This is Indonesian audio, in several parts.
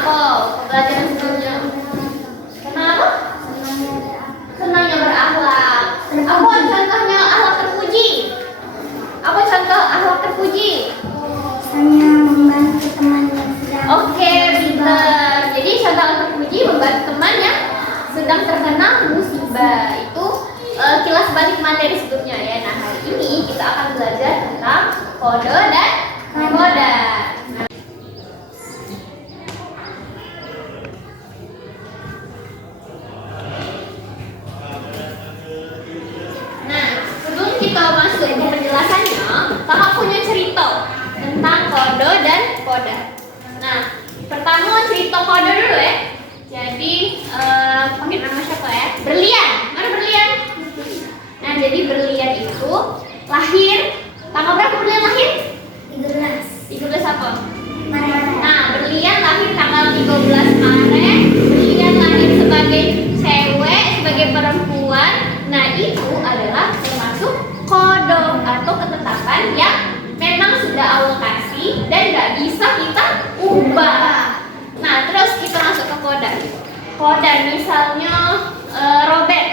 apa? Pembelajaran sebelumnya. Kenapa? Senangnya berakhlak. Apa contohnya akhlak terpuji? Apa contoh akhlak terpuji? Misalnya membantu teman yang sedang. Oke, pintar. Jadi contoh akhlak terpuji membantu teman yang sedang terkena musibah. Itu kilas balik materi sebelumnya ya. Nah, hari ini kita akan belajar tentang kode dan kodar. Nah, sebelum kita masuk ke penjelasannya, kakak punya cerita tentang kode dan kodar. Nah, pertama cerita kode dulu ya. Jadi, pakai nama siapa ya? Berlian. Mana Berlian? Nah, jadi Berlian itu lahir tanggal berapa Berlian lahir? 13 apa? Maret. Nah, Berlian lahir tanggal 13 Maret. Berlian lahir sebagai cewek, sebagai perempuan. Nah, itu adalah termasuk kode atau ketetapan yang memang sudah Allah kasih dan nggak bisa kita ubah. Nah, terus kita masuk ke kodar. Kodar misalnya Robert.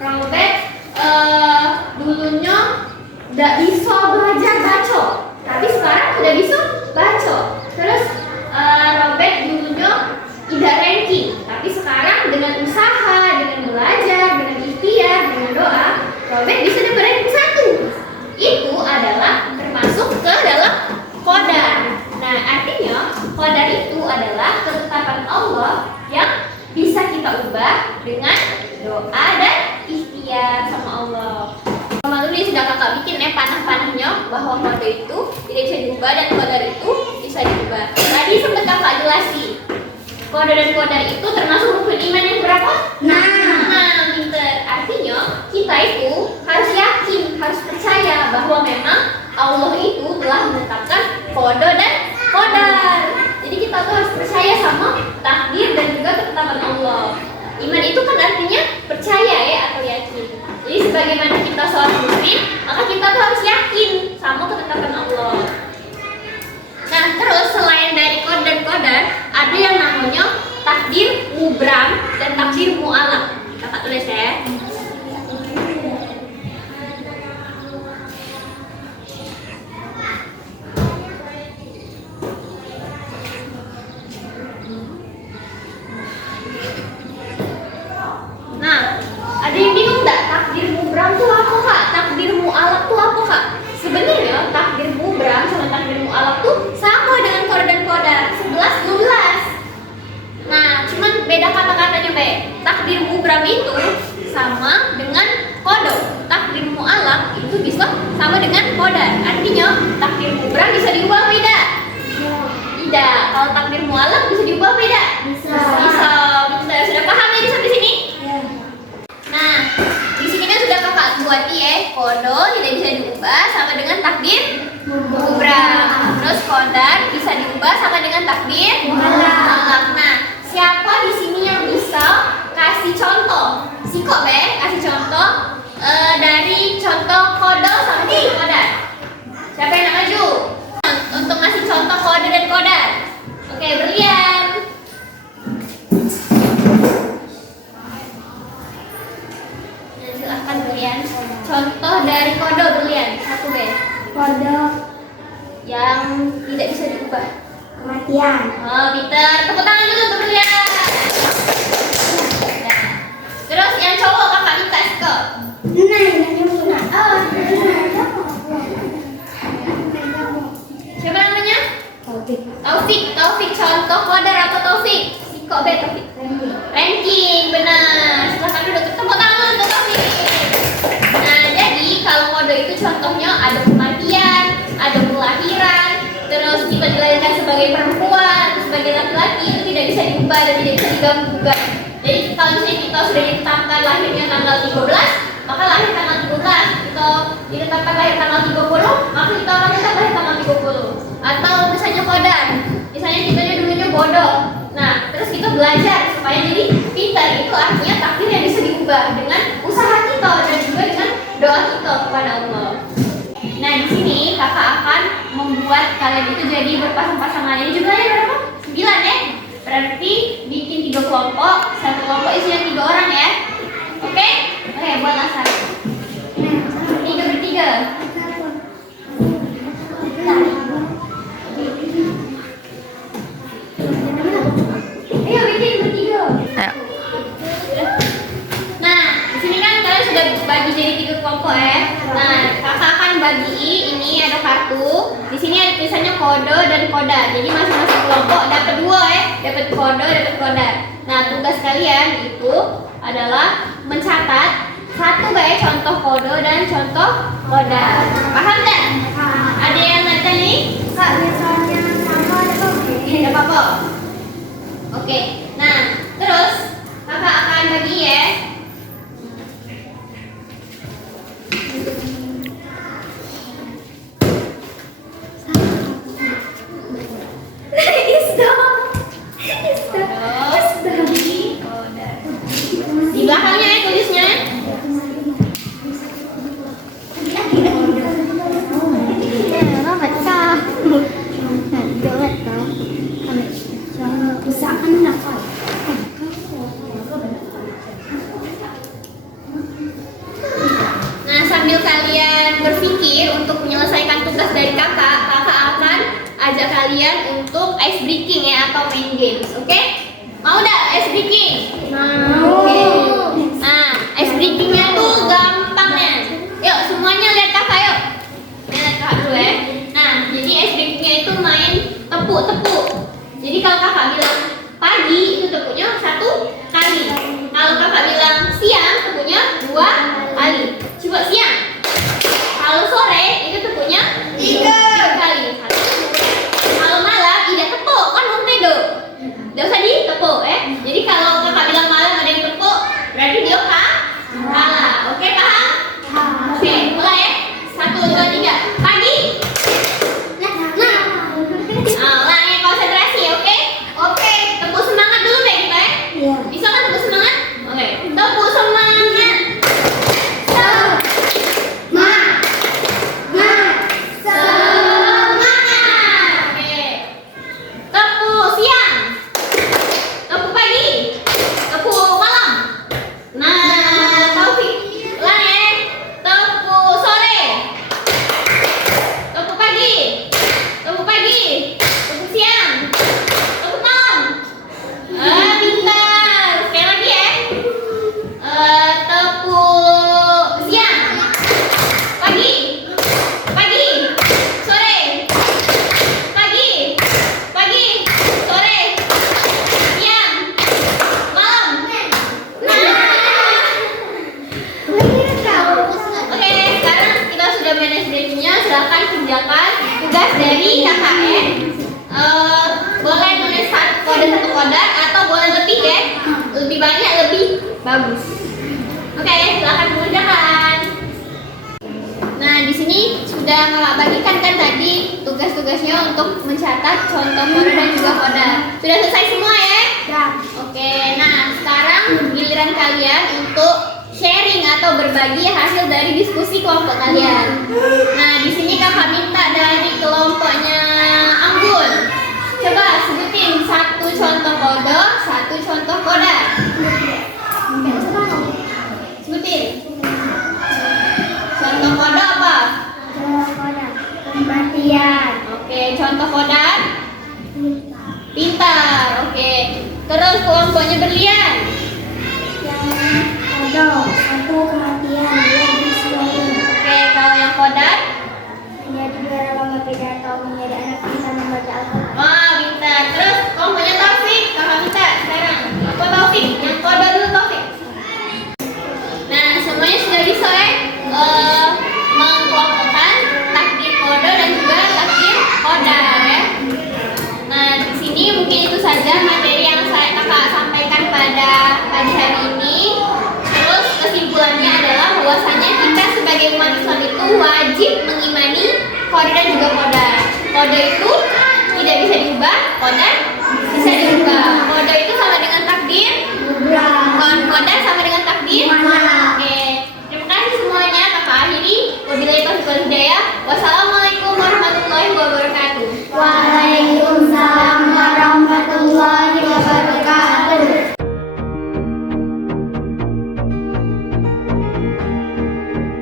Robert dulunya nggak bisa belajar baca, tapi sekarang udah bisa baca. Terus Robert dulunya tidak ranking, tapi sekarang dengan usaha, dengan belajar, dengan ikhtiar, dengan doa, Robert bisa dapat ranking 1. Itu adalah termasuk ke dalam kodar. Nah, artinya kodar itu adalah ketetapan Allah yang bisa kita ubah dengan doa dan ikhtiar sama Allah. Kemarin ini sudah kakak bikin panah-panahnya bahwa kode itu tidak bisa diubah dan kodar itu bisa diubah. Tadi sempat kakak jelasin. Kode dan kodar itu termasuk rukun iman yang berapa? Nah, pinter. Artinya kita itu harus yakin, harus percaya bahwa memang Allah itu telah menetapkan kode dan kodar. Jadi kita tuh harus percaya sama takdir dan juga ketetapan Allah. Iman itu kan artinya percaya ya atau yakin. Jadi sebagaimana kita seorang muslim, maka kita tuh harus yakin sama ketetapan Allah. Nah, terus selain dari kode dan kodar, ada yang namanya takdir mubram dan takdir mu'alaq. Kakak tulis ya. Nah, ada yang bingung nggak? Takdir mubram tuh apa kak? Takdir mu'alaq tuh apa kak? Sebenarnya takdir mubram sama takdir mu'alaq tuh sama dengan kode dan kodar, 11-12. Nah, cuman beda kata-katanya be. Takdir mubram itu sama dengan kode. Takdir mu'alaq itu bisa sama dengan kodar. Artinya takdir mubram bisa diubah beda? Tidak. Kalau takdir mu'alaq bisa diubah beda? Bisa. Bisa. Betul. Sudah paham ya sampai sini? Ya. Nah, di sini kan sudah kakak buat ya, kode tidak bisa diubah sama dengan takdir mubram. Terus kodar bisa diubah sama dengan takdir mu'alaq. Nah, siapa di sini yang bisa kasih contoh? Siko be, kasih contoh dari contoh kode sama kodar. Siapa yang nak maju? Untuk ngasih contoh kode dan kodar. Oke, Berlian. Silahkan Berlian. Contoh dari kode Berlian. Satu B. Kode Yang tidak bisa diubah. kematian. Oh, Peter. Tepuk tangan dulu untuk Berlian. Nah. Terus yang cowok kakak minta Siko. Siapa namanya? Taufik. Contoh kodar apa Taufik? Siko B Taufik. Ranking, benar. Silahkan duduk. Tepuk tangan untuk Taufik. Nah, jadi kalau kode itu contohnya ada kematian, ada kelahiran, terus kita dilahirkan sebagai perempuan, sebagai laki-laki, itu tidak bisa diubah dan tidak bisa diganggu-gugat. Jadi kalau misalnya kita sudah ditetapkan lahirnya tanggal 13, maka lahir tanggal 13. Kita ditetapkan lahir tanggal 30, maka kita akan tetap lahir tanggal 30. Atau misalnya kodar, misalnya kita dulunya bodoh. Nah, terus kita belajar supaya jadi pintar. Itu artinya takdir yang bisa diubah dengan usaha kita dan juga dengan doa kita kepada Allah. Nah, di sini kakak akan membuat kalian itu jadi berpasang-pasangan. Ini jumlahnya berapa? 9 9 ya. Berarti bikin 3 kelompok, satu kelompok isinya 3 orang ya. Oke? Oke, buat asal. 3 bertiga. Ayo bikin bertiga. Ayo. Nah, di sini kan kalian sudah bagi jadi 3 kelompok ya. Nah, kakak akan bagi ini ada kartu. Di sini ada tulisannya kode dan koda. Jadi masing-masing kelompok dapat 2 ya, dapat kode, dapat koda. Nah, tugas kalian itu adalah mencatat satu baik contoh kode dan contoh koda. Paham tak? Ada yang ngerti nih? Kak, misalnya sama ada Ada apa? Oke. Nah, terus kakak akan bagi ya. Di belakangnya ya tulisnya. Nah, sambil kalian berpikir untuk menyelesaikan tugas dari kakak, kakak akan ajak kalian untuk ice breaking ya atau main games, oke? Mau nggak ice breaking? Mau. Oke. Nah, ice breakingnya tuh gampangnya. Yuk, semuanya lihat kakak yuk. Lihat kakak dulu ya. Nah, jadi ice breakingnya itu main tepuk-tepuk. Jadi kalau kakak bilang pagi itu tepuknya 1 kali. Kalau kakak bilang siang tepuknya 2 kali. Coba siang. Kalau sore itu tepuknya 3 kali. Kalau malam tidak tepuk kan Momedo. Tidak usah ditepuk ya. Jadi kalau kakak bilang malam ada yang tepuk, berarti dia kalah. Oke, paham? Oke, mulai ya. 1, 2, 3. Pagi. Mulai konsentrasi, oke? Oke, tepuk semangat dulu deh kita ya. Iya. Bisa kan tepuk semangat? Oke, tepuk semangat. Semangat. Oke. Tepuk siang. Tepuk pagi. Tepuk malam. Nah, Taufik. Ulang ya. Tepuk sore. Tepuk pagi. Tepuk pagi. Tepuk siang. Tepuk malam. Pintar. Sekali lagi ya. Tepuk siang. Pagi. Pagi. Sore. Pagi. Pagi. Sore. Siang. Malam. Oke, sekarang kita sudah manage breakingnya. Silahkan kerjakan tugas dari KKN. Boleh nulis satu kode atau boleh lebih ya. Lebih banyak lebih bagus. Oke, silahkan mengerjakan. Nah, di sini sudah kakak bagikan kan tadi tugas-tugasnya untuk mencatat contoh kode dan juga koda. Sudah selesai semua ya? Oke, nah sekarang giliran kalian untuk sharing atau berbagi hasil dari diskusi kelompok kalian. Nah, di sini kakak minta dari kelompoknya Anggun. Coba sebutin satu contoh kode, satu contoh koda. Sebutin. Contoh kode apa? Kematian. Oke, contoh koda? Pintar. Oke. Terus kelompoknya berlian. Yang satu kematian, dia disuai. Oke, kalau yang koda? Menjadi juara lomba pidato, menjadi anak bisa membaca Al-Quran. Wah, pintar. Terus kelompoknya Taufik. Kakak minta sekarang. Apa Taufik? Yang koda dulu Taufik. Nah, semuanya sudah bisa ya mengkelompokkan takdir kode dan juga takdir koda ya. Nah, di sini mungkin itu saja materi yang kakak sampaikan pada pagi hari ini. Terus kesimpulannya adalah bahwasanya kita sebagai umat Islam itu wajib mengimani kode dan juga koda. Kode itu tidak bisa diubah, koda bisa diubah. Kode itu sama